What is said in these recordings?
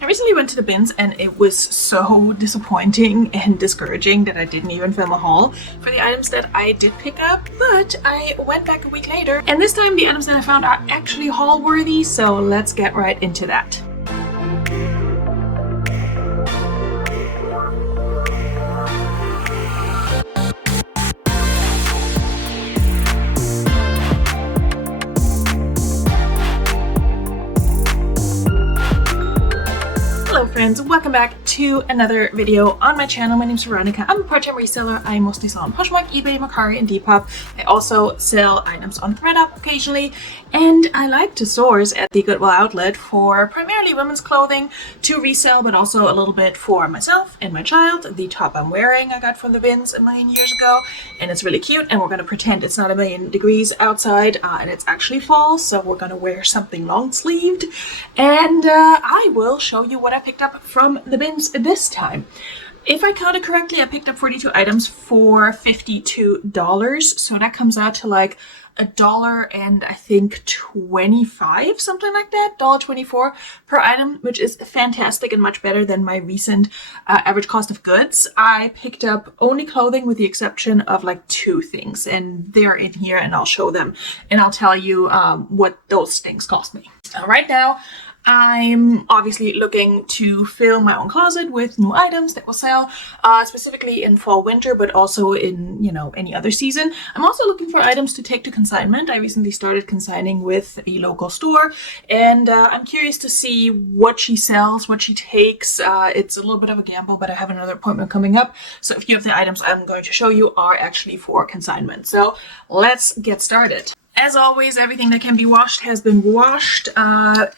I recently went to the bins and it was so disappointing and discouraging that I didn't even film a haul for the items that I did pick up, but I went back a week later and this time the items that I found are actually haul worthy, so let's get right into that. Hello friends, welcome back to another video on my channel. My name is Veronika. I'm a part-time reseller. I mostly sell on Poshmark, eBay, Mercari, and Depop. I also sell items on ThredUp occasionally, and I like to source at the Goodwill outlet for primarily women's clothing to resell, but also a little bit for myself and my child. The top I'm wearing I got from the bins a million years ago, and it's really cute, and we're going to pretend it's not a million degrees outside and it's actually fall, so we're going to wear something long-sleeved, and I will show you what I picked up from the bins this time. If I counted correctly, I picked up 42 items for $52, so that comes out to like $1 and I think 25, something like that, $1.24 per item, which is fantastic and much better than my recent average cost of goods. I picked up only clothing with the exception of like 2 things, and they're in here and I'll show them and I'll tell you what those things cost me. Right now, I'm obviously looking to fill my own closet with new items that will sell, specifically in fall, winter, but also in, any other season. I'm also looking for items to take to consignment. I recently started consigning with a local store, and I'm curious to see what she sells, what she takes. It's a little bit of a gamble, but I have another appointment coming up. So a few of the items I'm going to show you are actually for consignment. So let's get started. As always, everything that can be washed has been washed.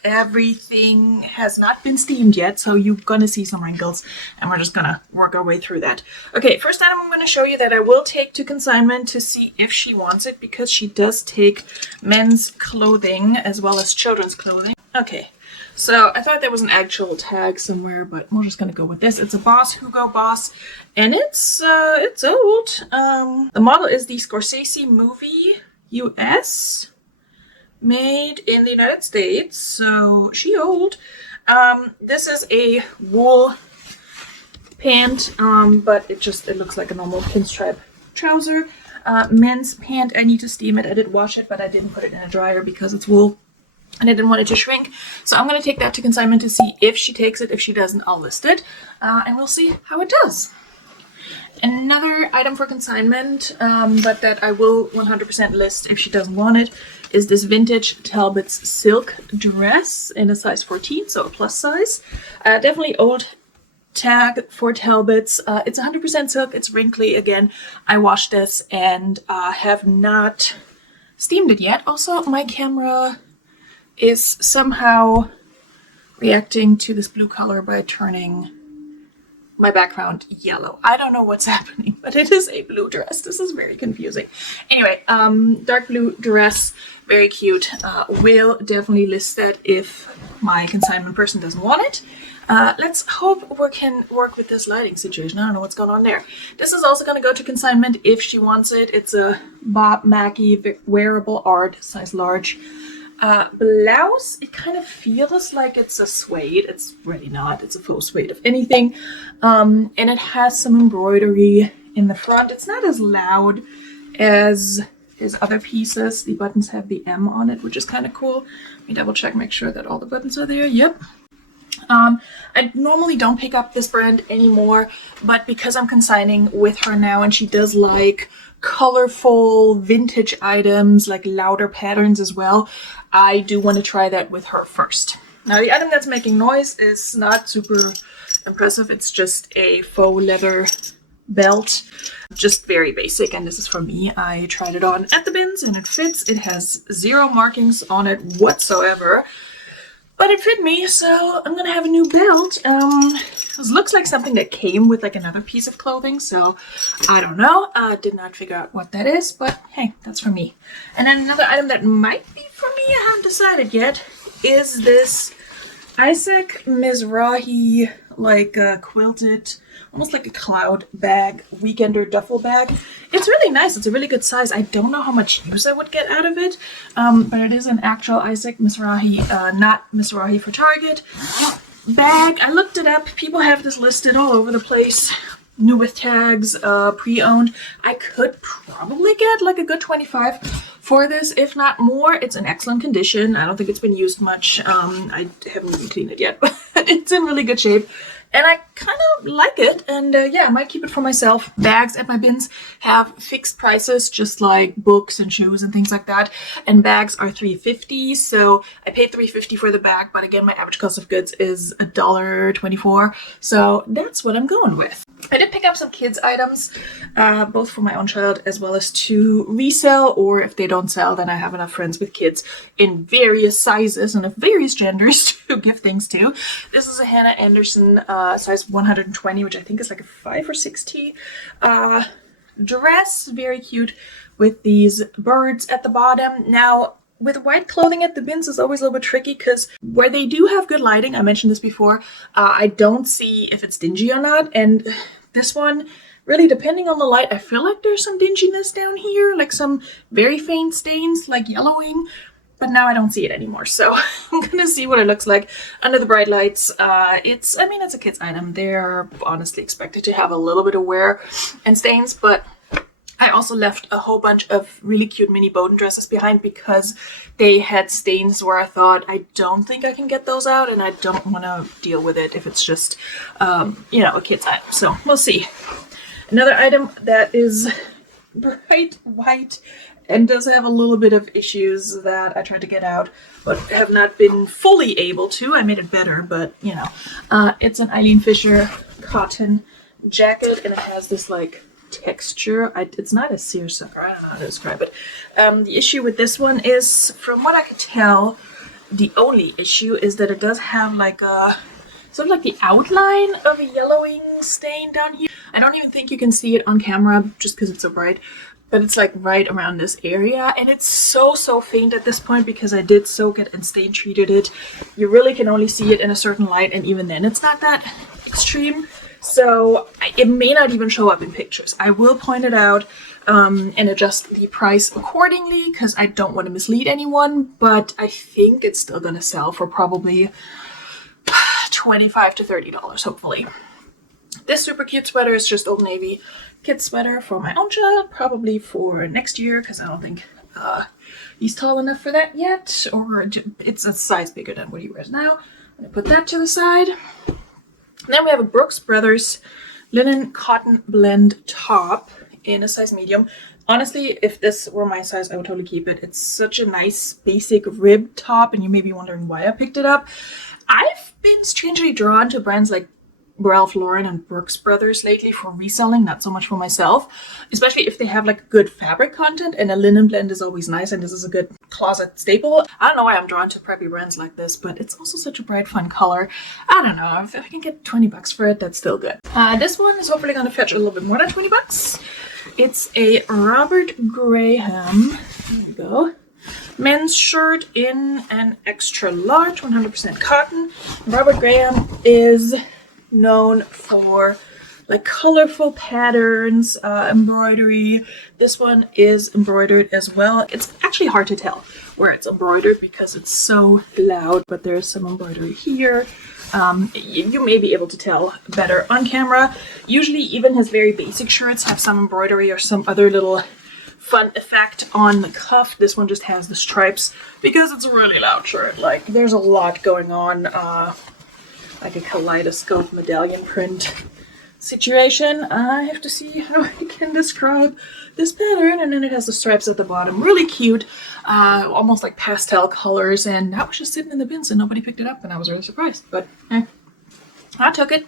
Everything has not been steamed yet, so you're gonna see some wrinkles, and we're just gonna work our way through that. Okay, first item I'm gonna show you that I will take to consignment to see if she wants it, because she does take men's clothing as well as children's clothing. Okay, so I thought there was an actual tag somewhere, but we're just gonna go with this. It's a Boss Hugo Boss, and it's old. The model is the Scorsese movie US, made in the United States, so she old. This is a wool pant, but it looks like a normal pinstripe trouser. Men's pant, I need to steam it. I did wash it, but I didn't put it in a dryer because it's wool and I didn't want it to shrink. So I'm going to take that to consignment to see if she takes it. If she doesn't, I'll list it, and we'll see how it does. Another item for consignment, but that I will 100% list if she doesn't want it, is this vintage Talbot's silk dress in a size 14, so a plus size. Definitely old tag for Talbot's. It's 100% silk. It's wrinkly. Again, I washed this and have not steamed it yet. Also, my camera is somehow reacting to this blue color by turning my background yellow. I don't know what's happening, but it is a blue dress. This is very confusing. Anyway, dark blue dress, very cute. Will definitely list that if my consignment person doesn't want it. Let's hope we can work with this lighting situation. I don't know what's going on there. This is also going to go to consignment if she wants it. It's a Bob Mackie wearable art, size large. Blouse, it kind of feels like it's a suede. It's really not. It's a faux suede, if anything. And it has some embroidery in the front. It's not as loud as his other pieces. The buttons have the M on it, which is kind of cool. Let me double check, make sure that all the buttons are there. Yep. I normally don't pick up this brand anymore, but because I'm consigning with her now and she does like colorful vintage items, like louder patterns as well, I do want to try that with her first. Now the item that's making noise is not super impressive. It's just a faux leather belt, just very basic, and this is for me. I tried it on at the bins and it fits. It has 0 markings on it whatsoever, but it fit me, so I'm gonna have a new belt. This looks like something that came with like another piece of clothing, so I don't know. Did not figure out what that is, but hey, that's for me. And then another item that might be for me, I haven't decided yet, is this Isaac Mizrahi, like a quilted, almost like a cloud bag, weekender duffel bag. It's really nice. It's a really good size. I don't know how much use I would get out of it, but it is an actual Isaac Mizrahi, not Mizrahi for Target. bag, I looked it up. People have this listed all over the place. New with tags, pre-owned. I could probably get like a good 25 for this, if not more. It's in excellent condition. I don't think it's been used much. I haven't even cleaned it yet, but it's in really good shape. And I kind of like it, and yeah, I might keep it for myself. Bags at my bins have fixed prices, just like books and shoes and things like that. And bags are $3.50, so I paid $3.50 for the bag, but again, my average cost of goods is $1.24, so that's what I'm going with. I did pick up some kids items, both for my own child as well as to resell, or if they don't sell, then I have enough friends with kids in various sizes and of various genders to give things to. This is a Hannah Anderson size 120, which I think is like a 5 or 6T dress. Very cute with these birds at the bottom. Now, with white clothing at the bins is always a little bit tricky because where they do have good lighting, I mentioned this before, I don't see if it's dingy or not. And this one, really depending on the light, I feel like there's some dinginess down here, like some very faint stains, like yellowing. But now I don't see it anymore, so I'm gonna see what it looks like under the bright lights. It's a kid's item. They're honestly expected to have a little bit of wear and stains, but I also left a whole bunch of really cute mini Bowden dresses behind because they had stains where I thought, I don't think I can get those out, and I don't want to deal with it if it's just, a kid's item. So we'll see. Another item that is bright white and does have a little bit of issues that I tried to get out, but have not been fully able to. I made it better, but it's an Eileen Fisher cotton jacket, and it has this like texture. It's not a seersucker. I don't know how to describe it. The issue with this one is, from what I could tell, the only issue is that it does have like a sort of like the outline of a yellowing stain down here. I don't even think you can see it on camera just because it's so bright, but it's like right around this area, and it's so faint at this point because I did soak it and stain treated it. You really can only see it in a certain light, and even then it's not that extreme. So it may not even show up in pictures. I will point it out and adjust the price accordingly because I don't want to mislead anyone, but I think it's still going to sell for probably $25 to $30, hopefully. This super cute sweater is just Old Navy kid sweater for my own child, probably for next year because I don't think he's tall enough for that yet, or it's a size bigger than what he wears now. I'm going to put that to the side. Then we have a Brooks Brothers linen cotton blend top in a size medium. Honestly, if this were my size, I would totally keep it. It's such a nice basic rib top, and you may be wondering why I picked it up. I've been strangely drawn to brands like Ralph Lauren and Brooks Brothers lately for reselling, not so much for myself, especially if they have like good fabric content, and a linen blend is always nice, and this is a good closet staple. I don't know why I'm drawn to preppy brands like this, but it's also such a bright, fun color. I don't know, if I can get $20 for it, that's still good. This one is hopefully going to fetch a little bit more than $20. It's a Robert Graham, there we go, men's shirt in an extra large, 100% cotton. Robert Graham is known for like colorful patterns, embroidery. This one is embroidered as well. It's actually hard to tell where it's embroidered because it's so loud, but there's some embroidery here. You may be able to tell better on camera. Usually even his very basic shirts have some embroidery or some other little fun effect on the cuff. This one just has the stripes because it's a really loud shirt. Like, there's a lot going on, like a kaleidoscope medallion print situation. I have to see how I can describe this pattern, and then it has the stripes at the bottom. Really cute, almost like pastel colors, and that was just sitting in the bins and nobody picked it up, and I was really surprised, but I took it.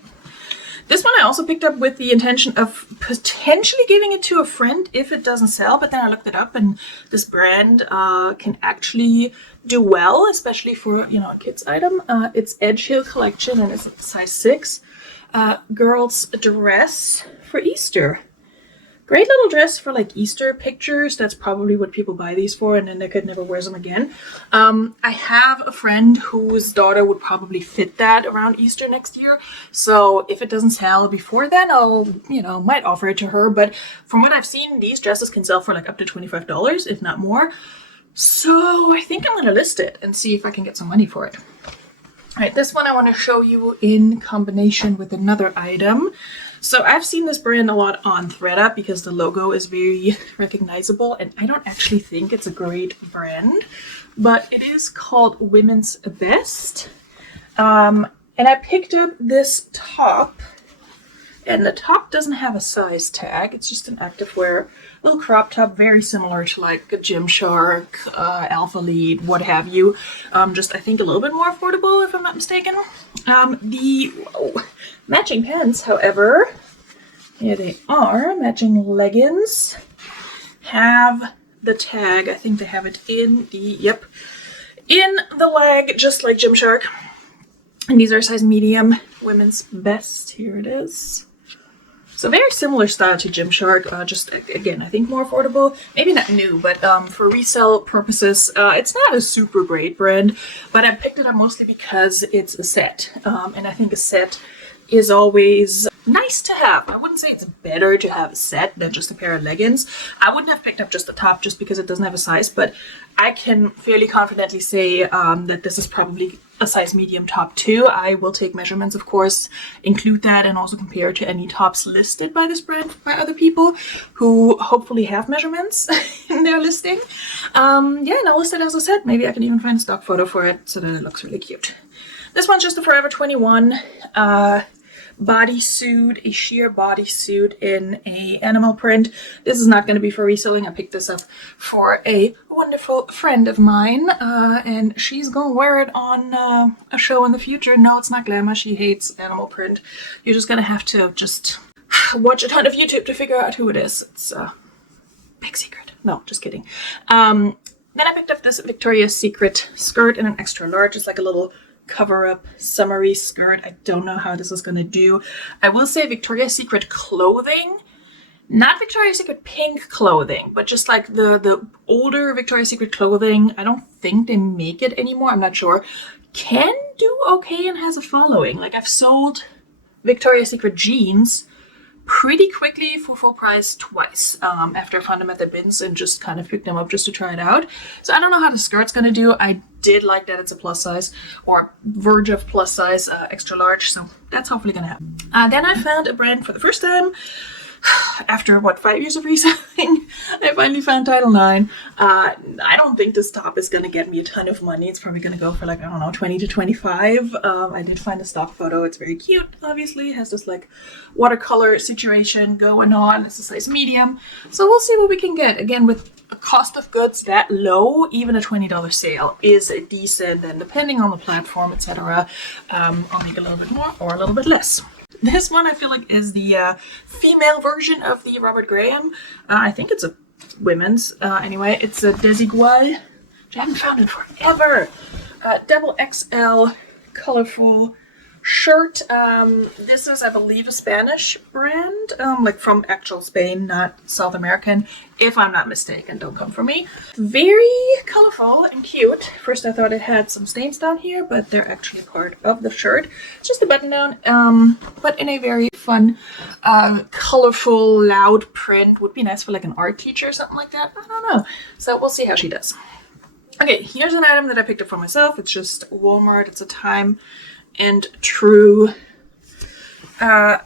This one I also picked up with the intention of potentially giving it to a friend if it doesn't sell, but then I looked it up, and this brand can actually do well, especially for, a kid's item. It's Edge Hill Collection, and it's size 6. Girl's dress for Easter. Great little dress for like Easter pictures. That's probably what people buy these for, and then they could never wear them again. I have a friend whose daughter would probably fit that around Easter next year. So if it doesn't sell before then, I'll, might offer it to her. But from what I've seen, these dresses can sell for like up to $25, if not more. So I think I'm going to list it and see if I can get some money for it. Alright, this one I want to show you in combination with another item. So I've seen this brand a lot on ThredUp because the logo is very recognizable, and I don't actually think it's a great brand, but it is called Women's Best. And I picked up this top, and the top doesn't have a size tag. It's just an activewear little crop top, very similar to like a Gymshark, Alpha Lead, what have you. Just I think a little bit more affordable if I'm not mistaken. The matching pants, however, here they are, matching leggings, have the tag. I think they have it in the, in the leg, just like Gymshark. And these are size medium, Women's Best. Here it is. So very similar style to Gymshark, just again, I think more affordable. Maybe not new, but for resale purposes, it's not a super great brand, but I picked it up mostly because it's a set. And I think a set is always nice to have. I wouldn't say it's better to have a set than just a pair of leggings. I wouldn't have picked up just the top just because it doesn't have a size, but I can fairly confidently say that this is probably a size medium top too. I will take measurements, of course, include that, and also compare to any tops listed by this brand by other people who hopefully have measurements in their listing. Yeah, and I'll list it as a set. Maybe I can even find a stock photo for it so that it looks really cute. This one's just a Forever 21 bodysuit, a sheer bodysuit in a animal print. This is not going to be for reselling. I picked this up for a wonderful friend of mine, and she's gonna wear it on a show in the future. No, it's not glamour. She hates animal print. You're just gonna have to just watch a ton of YouTube to figure out who it is. It's a big secret. No, just kidding. Then I picked up this Victoria's Secret skirt in an extra large. It's like a little cover-up summery skirt. I don't know how this is going to do. I will say Victoria's Secret clothing, not Victoria's Secret pink clothing, but just like the older Victoria's Secret clothing, I don't think they make it anymore. I'm not sure. Can do okay and has a following. Like I've sold Victoria's Secret jeans pretty quickly for full price twice after I found them at the bins and just kind of picked them up just to try it out. So I don't know how the skirt's gonna do. I did like that it's a plus size or verge of plus size, extra large, so that's hopefully gonna happen. Then I found a brand for the first time after what, 5 years of reselling. I finally found Title IX. I don't think this top is gonna get me a ton of money. It's probably gonna go for like, I don't know, 20 to 25. I did find a stock photo. It's very cute, obviously. It has this like watercolor situation going on. It's a size medium. So we'll see what we can get. Again, with a cost of goods that low, even a $20 sale is decent, and depending on the platform, etc., I'll make a little bit more or a little bit less. This one I feel like is the female version of the Robert Graham. I think it's a women's. Anyway, it's a Desigual, which I haven't found in forever. Double XL, colorful shirt. This is, I believe, a Spanish brand, like from actual Spain, not South American, if I'm not mistaken. Don't come for me. Very colorful and cute. First I thought it had some stains down here, but they're actually part of the shirt. It's just a button down, but in a very fun, colorful, loud print. Would be nice for like an art teacher or something like that. I don't know. So we'll see how she does. Okay, here's an item that I picked up for myself. It's just Walmart. It's a Time and True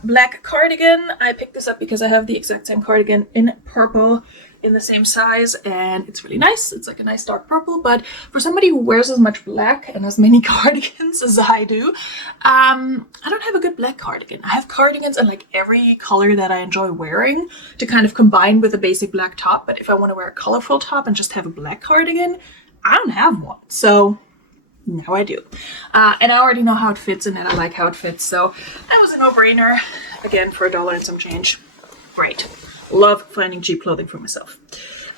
black cardigan. I picked this up because I have the exact same cardigan in purple in the same size, and it's really nice. It's like a nice dark purple, but for somebody who wears as much black and as many cardigans as I do, I don't have a good black cardigan. I have cardigans in like every color that I enjoy wearing to kind of combine with a basic black top, but if I want to wear a colorful top and just have a black cardigan, I don't have one. So now I do. And I already know how it fits, and I like how it fits. So that was a no-brainer. Again, for $1 and some change. Great. Love finding cheap clothing for myself.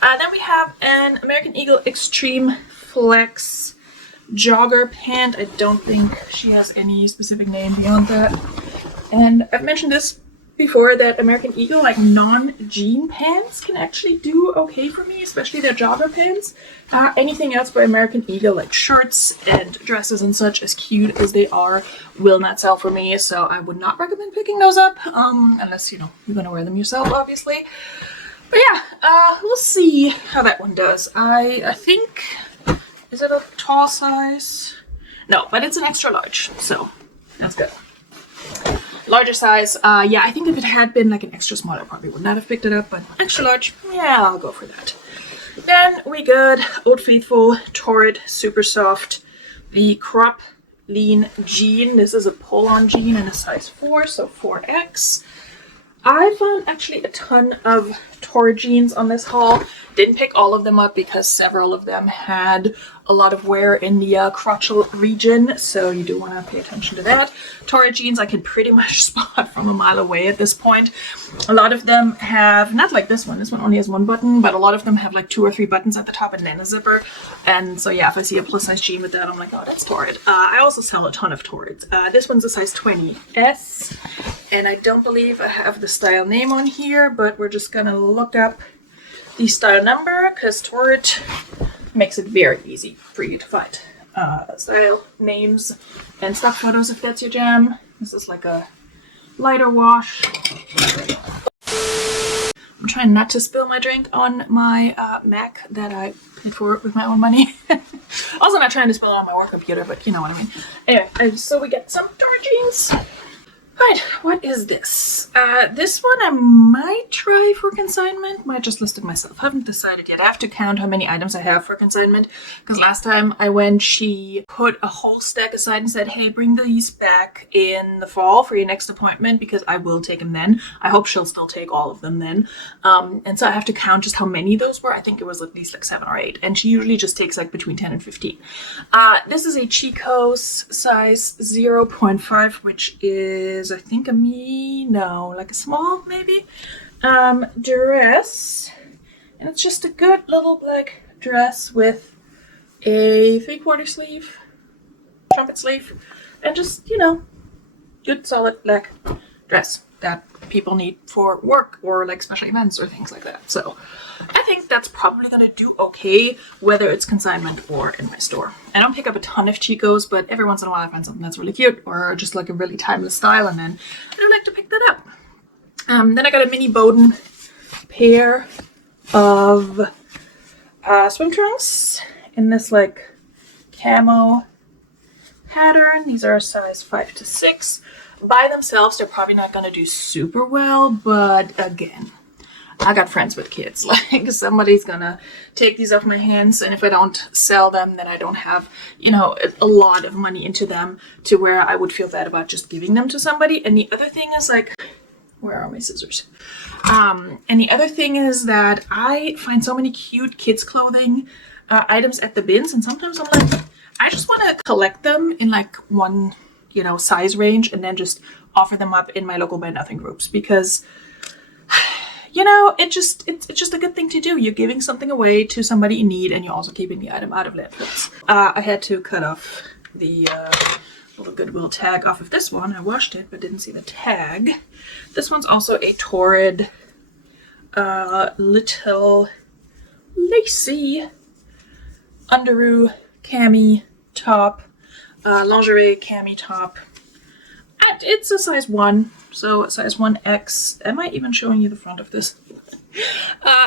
Then we have an American Eagle Extreme Flex jogger pant. I don't think she has any specific name beyond that. And I've mentioned this before, that American Eagle, like non-jean pants, can actually do okay for me, especially their jogger pants. Anything else by American Eagle, like shirts and dresses and such, as cute as they are, will not sell for me. So I would not recommend picking those up, unless, you know, you're gonna wear them yourself, obviously. But yeah, we'll see how that one does. I think, is it a tall size? No, but it's an extra large, so that's good. Larger size, yeah, I think if it had been like an extra small, I probably would not have picked it up, but extra large, yeah, I'll go for that. Then we got Old Faithful Torrid Super Soft, the Crop Lean Jean. This is a pull-on jean in a size 4, so 4X. I found actually a ton of Torrid jeans on this haul. Didn't pick all of them up because several of them had a lot of wear in the crotchal region, so you do want to pay attention to that. Torrid jeans I can pretty much spot from a mile away at this point. A lot of them have, not like this one only has 1 button, but a lot of them have like 2 or 3 buttons at the top and then a zipper. And so yeah, if I see a plus size jean with that, I'm like, oh, that's Torrid. I also sell a ton of Torrids. This one's a size 20S, and I don't believe I have the style name on here, but we're just gonna look up the style number because Torrid makes it very easy for you to find. Style names and stock photos if that's your jam. This is like a lighter wash. I'm trying not to spill my drink on my Mac that I paid for with my own money. Also not trying to spill it on my work computer, but you know what I mean. Anyway, so we get some Torrid jeans. Right, what is this? This one I might try for consignment. Might just list it myself. Haven't decided yet. I have to count how many items I have for consignment. Because last time I went, she put a whole stack aside and said, hey, bring these back in the fall for your next appointment because I will take them then. I hope she'll still take all of them then. And so I have to count just how many those were. I think it was at least like 7 or 8. And she usually just takes like between 10 and 15. This is a Chico's size 0.5, which is, I think, like a small maybe dress, and it's just a good little black dress with a 3/4 sleeve, trumpet sleeve, and just, you know, good solid black dress that people need for work or like special events or things like that. So I think that's probably gonna do okay whether it's consignment or in my store. I don't pick up a ton of Chico's, but every once in a while I find something that's really cute or just like a really timeless style, and then I do like to pick that up. Then I got a mini Bowden pair of swim trunks in this like camo pattern. These are a size 5 to 6. By themselves, they're probably not going to do super well, but again, I got friends with kids. Like, somebody's going to take these off my hands, and if I don't sell them, then I don't have, you know, a lot of money into them to where I would feel bad about just giving them to somebody. And the other thing is, like, where are my scissors? And the other thing is that I find so many cute kids' clothing items at the bins, and sometimes I'm like, I just want to collect them in like one, you know, size range and then just offer them up in my local Buy Nothing groups because, you know, it's just a good thing to do. You're giving something away to somebody in need, and you're also keeping the item out of landfills. I had to cut off the little Goodwill tag off of this one. I washed it but didn't see the tag. This one's also a Torrid little lacy underoos cami top, lingerie cami top. It's a size 1, so size 1X. Am I even showing you the front of this?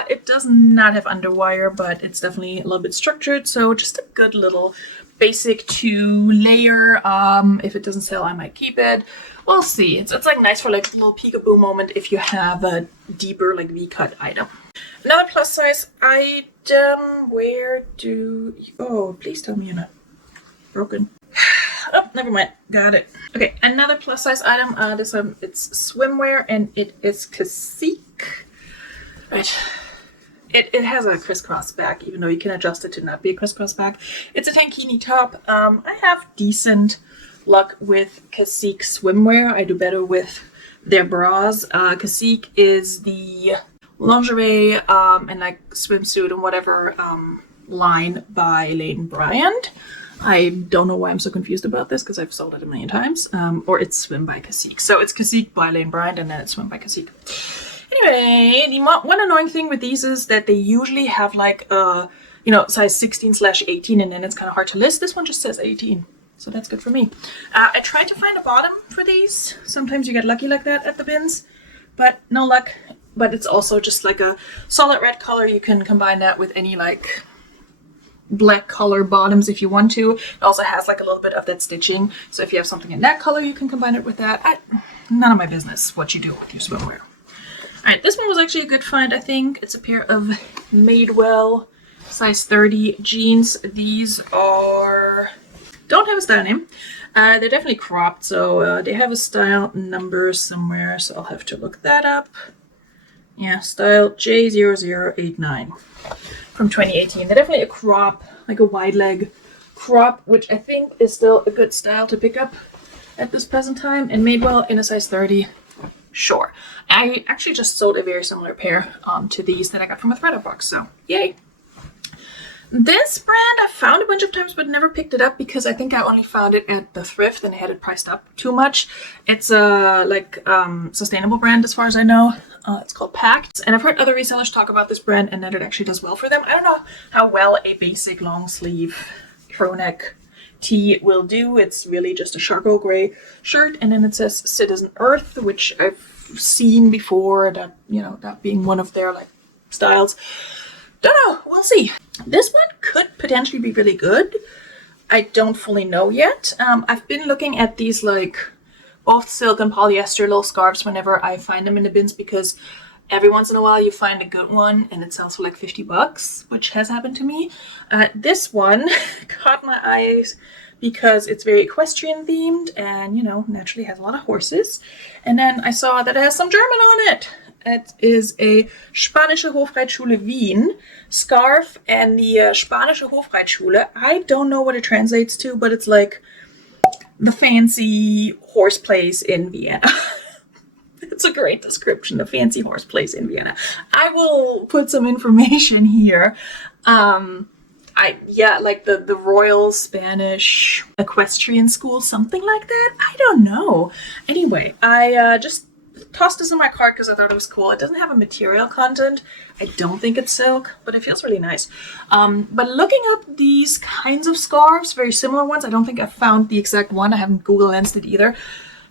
It does not have underwire, but it's definitely a little bit structured, so just a good little basic to layer. If it doesn't sell, I might keep it. We'll see. It's like nice for like a little peekaboo moment if you have a deeper like V-cut item. Another plus size item. Where do you... Oh, please tell me you're not broken. Oh, never mind. Got it. Okay, another plus size item. This one, it's swimwear, and it is Cacique. Right. It has a crisscross back, even though you can adjust it to not be a crisscross back. It's a tankini top. I have decent luck with Cacique swimwear. I do better with their bras. Cacique is the lingerie and like swimsuit and whatever line by Lane Bryant. I don't know why I'm so confused about this because I've sold it a million times. Or it's Swim by Cacique. So it's Cacique by Lane Bryant and then it's Swim by Cacique. Anyway, the one annoying thing with these is that they usually have like size 16/18, and then it's kind of hard to list. This one just says 18, so that's good for me. I tried to find a bottom for these. Sometimes you get lucky like that at the bins, but no luck. But it's also just like a solid red color. You can combine that with any like black color bottoms if you want to. It also has like a little bit of that stitching. So if you have something in that color, you can combine it with that. None of my business what you do with your swimwear. All right, this one was actually a good find, I think. It's a pair of Madewell size 30 jeans. These are, don't have a style name. They're definitely cropped, so they have a style number somewhere, so I'll have to look that up. Yeah, style J0089 from 2018. They're definitely a crop, like a wide leg crop, which I think is still a good style to pick up at this present time. And Madewell in a size 30, sure. I actually just sold a very similar pair to these that I got from a thread box, so yay. This brand I found a bunch of times but never picked it up because I think I only found it at the thrift and they had it priced up too much. It's a sustainable brand as far as I know. It's called Pact, and I've heard other resellers talk about this brand and that it actually does well for them. I don't know how well a basic long sleeve crew neck tee will do. It's really just a charcoal gray shirt, and then it says Citizen Earth, which I've seen before, that, you know, that being one of their like styles. Don't know, we'll see. This one could potentially be really good. I don't fully know yet. I've been looking at these like both silk and polyester little scarves whenever I find them in the bins, because every once in a while you find a good one and it sells for like $50, which has happened to me. This one caught my eyes because it's very equestrian themed and, you know, naturally has a lot of horses. And then I saw that it has some German on it. It is a Spanische Hofreitschule Wien scarf, and the Spanische Hofreitschule, I don't know what it translates to, but it's like the fancy horse place in Vienna. It's a great description, the fancy horse place in Vienna. I will put some information here. Like the Royal Spanish Equestrian School, something like that. I don't know. Anyway, I just tossed this in my cart because I thought it was cool. It doesn't have a material content. I don't think it's silk, but it feels really nice. But looking up these kinds of scarves, very similar ones, I don't think I've found the exact one. I haven't Google Lensed it either.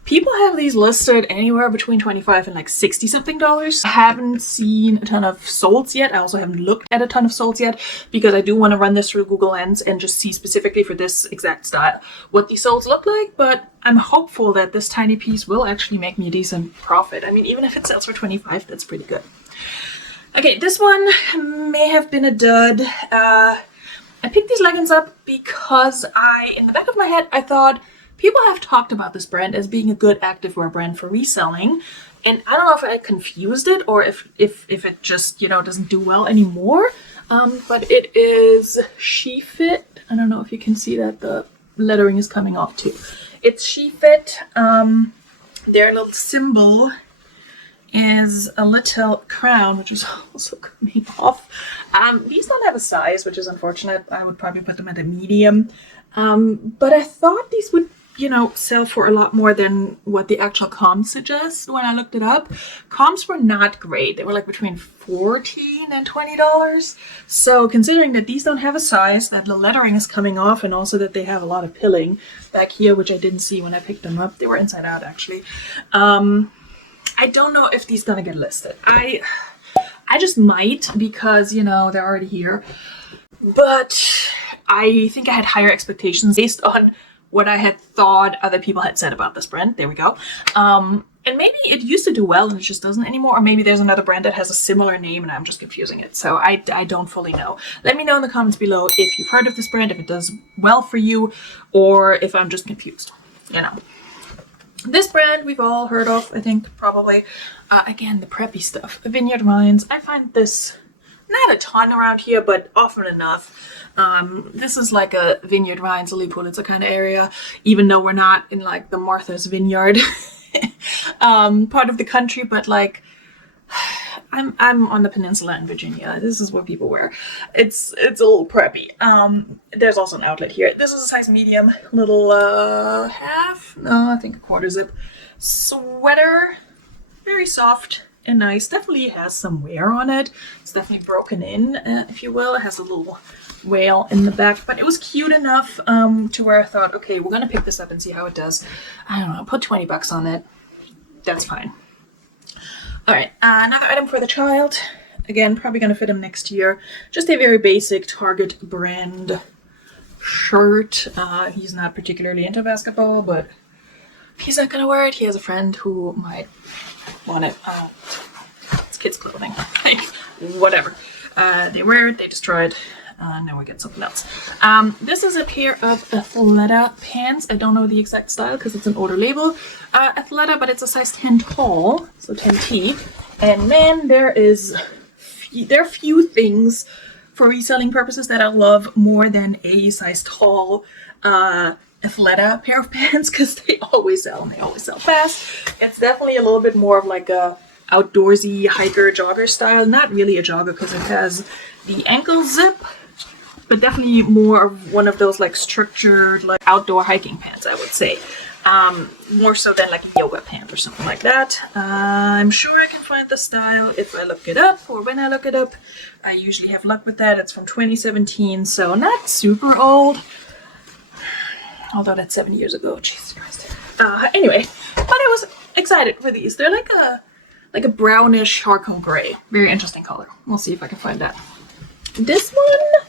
People have these listed anywhere between $25 and like $60 something. I haven't seen a ton of solds yet. I also haven't looked at a ton of solds yet because I do want to run this through Google Lens and just see specifically for this exact style what these solds look like. But I'm hopeful that this tiny piece will actually make me a decent profit. I mean, even if it sells for $25, that's pretty good. Okay, this one may have been a dud. I picked these leggings up because in the back of my head, I thought, people have talked about this brand as being a good activewear brand for reselling, and I don't know if I confused it or if it just, you know, doesn't do well anymore. But it is SheFit. I don't know if you can see that the lettering is coming off too. It's SheFit. Their little symbol is a little crown, which is also coming off. These don't have a size, which is unfortunate. I would probably put them at a medium. But I thought these would, you know, sell for a lot more than what the actual comps suggest when I looked it up. Comps were not great. They were like between $14 and $20. So considering that these don't have a size, that the lettering is coming off, and also that they have a lot of pilling back here, which I didn't see when I picked them up. They were inside out actually. I don't know if these gonna get listed. I just might, because, you know, they're already here. But I think I had higher expectations based on what I had thought other people had said about this brand. There we go. And maybe it used to do well and it just doesn't anymore. Or maybe there's another brand that has a similar name and I'm just confusing it. So I don't fully know. Let me know in the comments below if you've heard of this brand, if it does well for you, or if I'm just confused, you know. This brand we've all heard of, I think, probably. Again, the preppy stuff. Vineyard Vines. I find this not a ton around here, but often enough. This is like a Vineyard Vines, Lily Pulitzer kind of area, even though we're not in like the Martha's Vineyard part of the country, but like I'm on the peninsula in Virginia. This is what people wear. It's a little preppy. There's also an outlet here. This is a size medium, little half, no, I think a quarter zip sweater, very soft and nice. Definitely has some wear on it. It's definitely broken in, if you will. It has a little whale in the back, but it was cute enough to where I thought, okay, we're gonna pick this up and see how it does. I don't know, put $20 on it. That's fine. All right, another item for the child. Again, probably going to fit him next year. Just a very basic Target brand shirt. He's not particularly into basketball, but he's not going to wear it. He has a friend who might want it. It's kids' clothing. Like, whatever. They wear it, they destroy it. Now we get something else. This is a pair of Athleta pants. I don't know the exact style because it's an older label. Athleta, but it's a size 10 tall, so 10T. And man, there are few things for reselling purposes that I love more than a size tall Athleta pair of pants, because they always sell and they always sell fast. It's definitely a little bit more of like a outdoorsy hiker jogger style. Not really a jogger because it has the ankle zip, but definitely more of one of those like structured like outdoor hiking pants, I would say. More so than like a yoga pant or something like that. I'm sure I can find the style if I look it up, or when I look it up. I usually have luck with that. It's from 2017, so not super old. Although that's 7 years ago. Jesus Christ. Anyway, but I was excited for these. They're like a brownish charcoal gray. Very interesting color. We'll see if I can find that. This one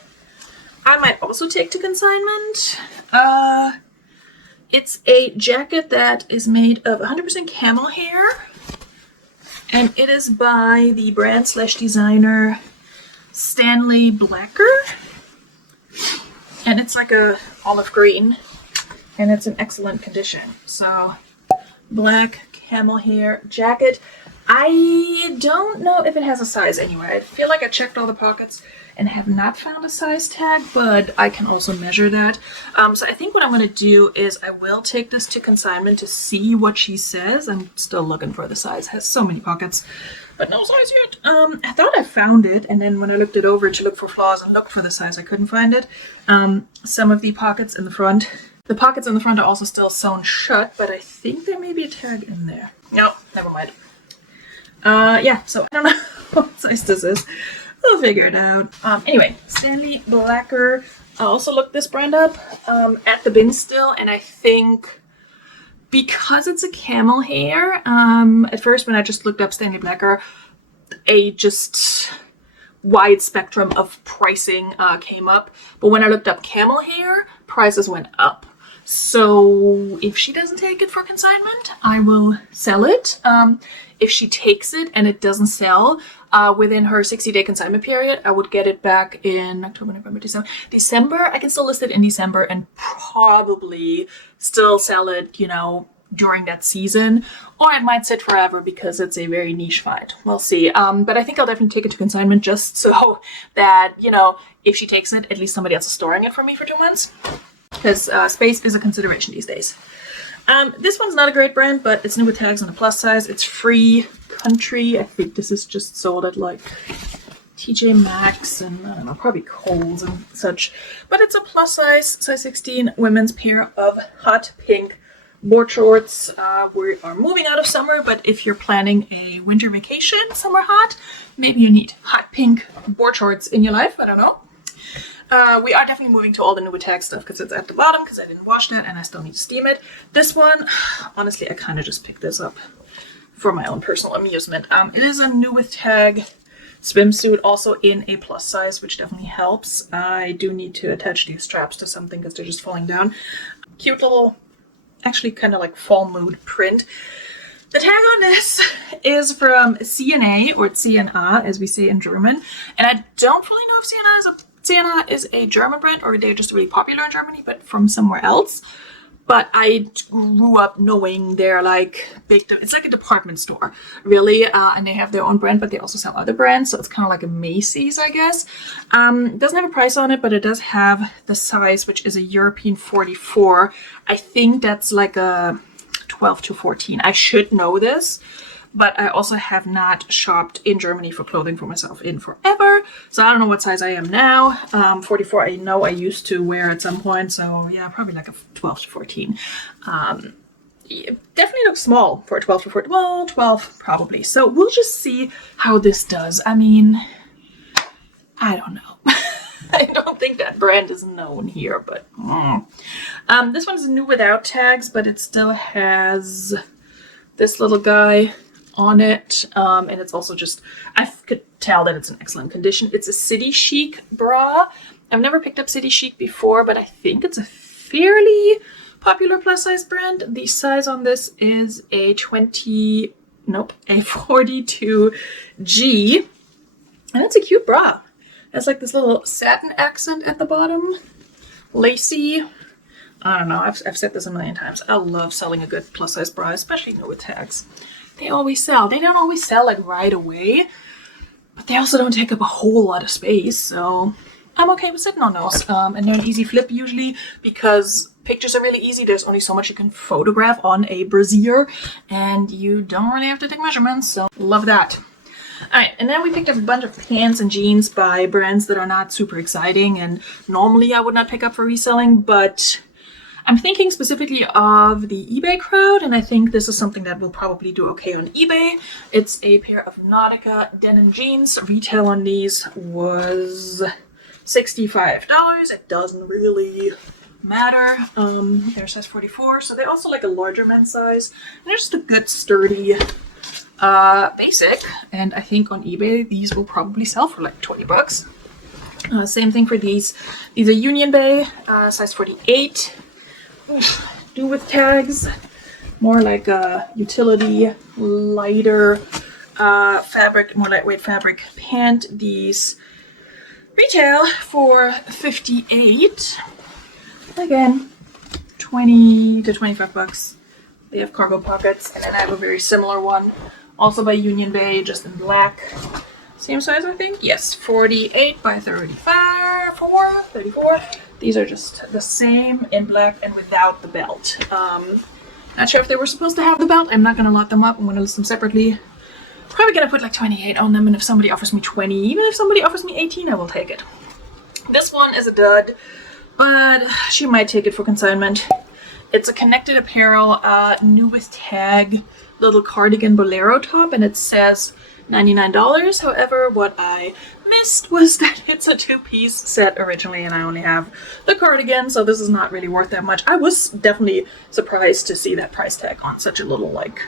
I might also take to consignment. It's a jacket that is made of 100% camel hair, and it is by the brand / designer Stanley Blacker, and it's like a olive green, and it's in excellent condition. So black camel hair jacket. I don't know if it has a size anywhere. I feel like I checked all the pockets and have not found a size tag, but I can also measure that. So I think what I'm going to do is I will take this to consignment to see what she says. I'm still looking for the size. It has so many pockets, but no size yet. I thought I found it, and then when I looked it over to look for flaws and looked for the size, I couldn't find it. Some of the pockets in the front are also still sewn shut, but I think there may be a tag in there. No, never mind. Yeah, so I don't know what size this is. We'll figure it out. Anyway, Stanley Blacker. I also looked this brand up at the bin still, and I think because it's a camel hair, at first when I just looked up Stanley Blacker, a just wide spectrum of pricing came up. But when I looked up camel hair, prices went up. So if she doesn't take it for consignment, I will sell it. If she takes it and it doesn't sell within her 60-day consignment period, I would get it back in October, November, December. December, I can still list it in December and probably still sell it, you know, during that season. Or it might sit forever because it's a very niche find. We'll see. But I think I'll definitely take it to consignment just so that, you know, if she takes it, at least somebody else is storing it for me for 2 months. Because space is a consideration these days. This one's not a great brand, but it's new with tags and a plus size. It's Free Country. I think this is just sold at like TJ Maxx and I don't know, probably Kohl's and such. But it's a plus size 16 women's pair of hot pink board shorts. We are moving out of summer, but if you're planning a winter vacation, summer hot, maybe you need hot pink board shorts in your life. I don't know. We are definitely moving to all the new tag stuff because it's at the bottom because I didn't wash that and I still need to steam it. This one, honestly, I kind of just picked this up for my own personal amusement. It is a new with tag swimsuit, also in a plus size, which definitely helps. I do need to attach these straps to something because they're just falling down. Cute little, actually kind of like fall mood print. The tag on this is from CNA, or CNA as we say in German, and I don't fully know if CNA is a German brand or they're just really popular in Germany, but from somewhere else. But I grew up knowing they're like big, it's like a department store, really, and they have their own brand, but they also sell other brands, so it's kind of like a Macy's, I guess. It doesn't have a price on it, but it does have the size, which is a European 44. I think that's like a 12 to 14. I should know this, but I also have not shopped in Germany for clothing for myself in forever. So I don't know what size I am now. 44 I know I used to wear at some point. So yeah, probably like a 12 to 14. It definitely looks small for a 12 to 14. Well, 12 probably. So we'll just see how this does. I mean, I don't know. I don't think that brand is known here, but this one's new without tags, but it still has this little guy on it, and it's also just, I could tell that it's in excellent condition. It's a City Chic bra. I've never picked up City Chic before, but I think it's a fairly popular plus size brand. The size on this is a 42G, and it's a cute bra. It's like this little satin accent at the bottom, lacy. I don't know, I've said this a million times. I love selling a good plus size bra, especially with tags. They always sell. They don't always sell like right away, but they also don't take up a whole lot of space, so I'm okay with sitting on those. And they're an easy flip usually because pictures are really easy. There's only so much you can photograph on a brassiere, and you don't really have to take measurements, so love that. Alright, and then we picked up a bunch of pants and jeans by brands that are not super exciting and normally I would not pick up for reselling, but I'm thinking specifically of the eBay crowd, and I think this is something that will probably do okay on eBay. It's a pair of Nautica denim jeans. Retail on these was $65. It doesn't really matter. They're size 44, so they also like a larger men's size. And they're just a good sturdy basic, and I think on eBay these will probably sell for like 20 bucks. Same thing for these. These are Union Bay, size 48. Do with tags, more like a utility, lighter fabric, more lightweight fabric pant. These retail for 58. Again, 20 to 25 bucks. They have cargo pockets, and then I have a very similar one, also by Union Bay, just in black. Same size, I think. Yes, 48 by 34. These are just the same in black and without the belt. Not sure if they were supposed to have the belt. I'm not going to lot them up. I'm going to list them separately. Probably going to put like 28 on them, and if somebody offers me 20, even if somebody offers me 18, I will take it. This one is a dud, but she might take it for consignment. It's a connected apparel, new with tag, little cardigan bolero top, and it says $99. However, what I missed was that it's a two-piece set originally, and I only have the cardigan, so this is not really worth that much. I was definitely surprised to see that price tag on such a little, like,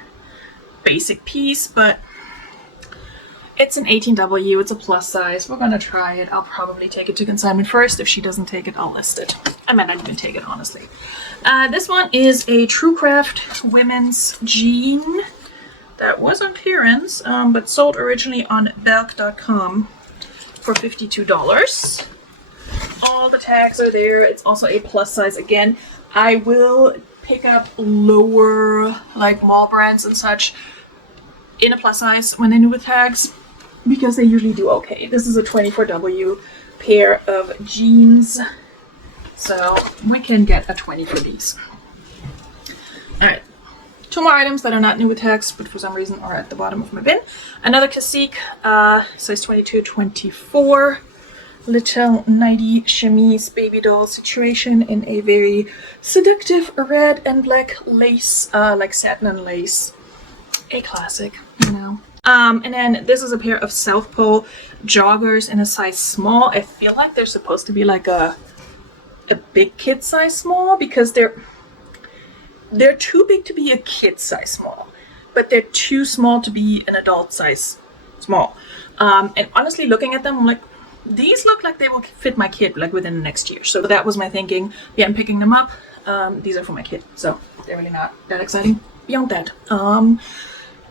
basic piece, but it's an 18W, it's a plus size. We're gonna try it. I'll probably take it to consignment first. If she doesn't take it, I'll list it. I might not even take it, honestly. This one is a Truecraft women's jean that was on clearance, but sold originally on Belk.com for $52. All the tags are there. It's also a plus size. Again, I will pick up lower, like mall brands and such, in a plus size when they're new with tags, because they usually do okay. This is a 24W pair of jeans, so we can get a 20 for these. Alright, two more items that are not new with tags, but for some reason are at the bottom of my bin. Another Classique, size 22, 24. Little nighty chemise baby doll situation in a very seductive red and black lace, like satin and lace. A classic, you know. And then this is a pair of South Pole joggers in a size small. I feel like they're supposed to be like a big kid size small, because they're too big to be a kid size small, but they're too small to be an adult size small. And honestly, looking at them, I'm like, these look like they will fit my kid like within the next year. So that was my thinking. Yeah, I'm picking them up. These are for my kid, so they're really not that exciting beyond that.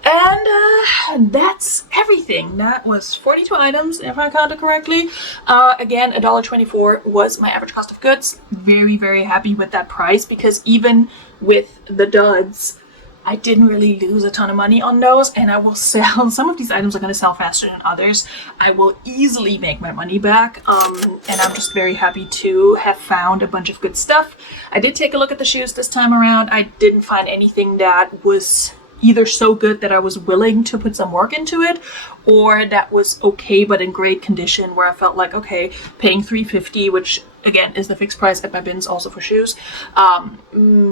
And that's everything. That was 42 items, if I counted correctly. Again, $1.24 was my average cost of goods. Very, very happy with that price, because even with the duds, I didn't really lose a ton of money on those, and I will sell. Some of these items are going to sell faster than others. I will easily make my money back, and I'm just very happy to have found a bunch of good stuff. I did take a look at the shoes this time around. I didn't find anything that was either so good that I was willing to put some work into it, or that was okay but in great condition, where I felt like, okay, paying $3.50, which again is the fixed price at my bins also for shoes,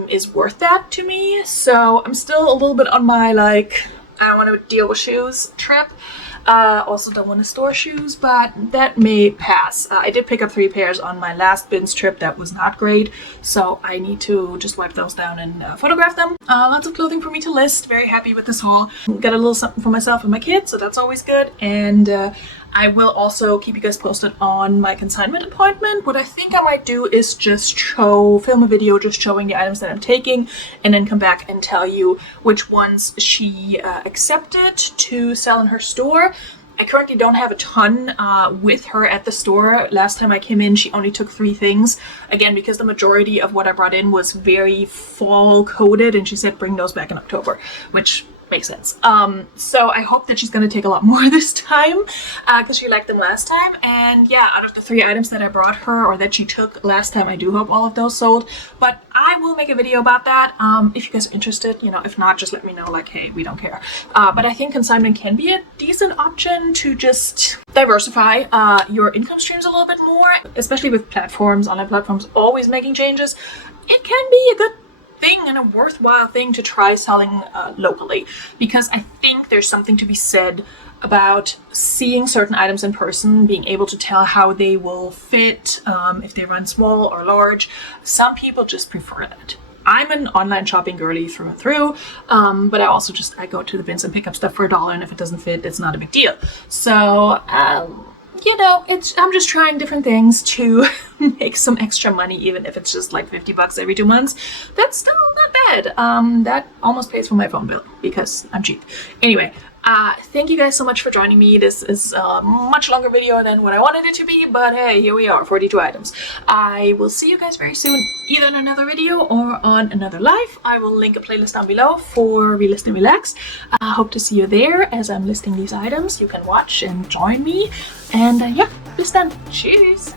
is worth that to me. So I'm still a little bit on my like, I don't want to deal with shoes trip. Also don't want to store shoes, but that may pass. I did pick up 3 pairs on my last bins trip. That was not great, so I need to just wipe those down and photograph them. Lots of clothing for me to list. Very happy with this haul. Got a little something for myself and my kids, so that's always good. And I will also keep you guys posted on my consignment appointment. What I think I might do is just film a video just showing the items that I'm taking, and then come back and tell you which ones she accepted to sell in her store. I currently don't have a ton with her at the store. Last time I came in, she only took 3 things. Again, because the majority of what I brought in was very fall coded, and she said bring those back in October, which makes sense. So I hope that she's going to take a lot more this time because she liked them last time. And yeah, out of the 3 items that I brought her or that she took last time, I do hope all of those sold. But I will make a video about that if you guys are interested. You know, if not, just let me know, like, hey, we don't care. But I think consignment can be a decent option to just diversify your income streams a little bit more, especially with platforms, online platforms always making changes. It can be a good thing and a worthwhile thing to try selling locally, because I think there's something to be said about seeing certain items in person, being able to tell how they will fit, if they run small or large. Some people just prefer that. I'm an online shopping girly through and through, but I go to the bins and pick up stuff for $1, and if it doesn't fit, it's not a big deal. So you know, I'm just trying different things to make some extra money, even if it's just like $50 every 2 months. That's still not bad. That almost pays for my phone bill because I'm cheap. Anyway, thank you guys so much for joining me. This is a much longer video than what I wanted it to be, but hey, here we are, 42 items. I will see you guys very soon, either in another video or on another live. I will link a playlist down below for Relist and Relax. I hope to see you there as I'm listing these items. You can watch and join me. And yeah, bis dann. Tschüss.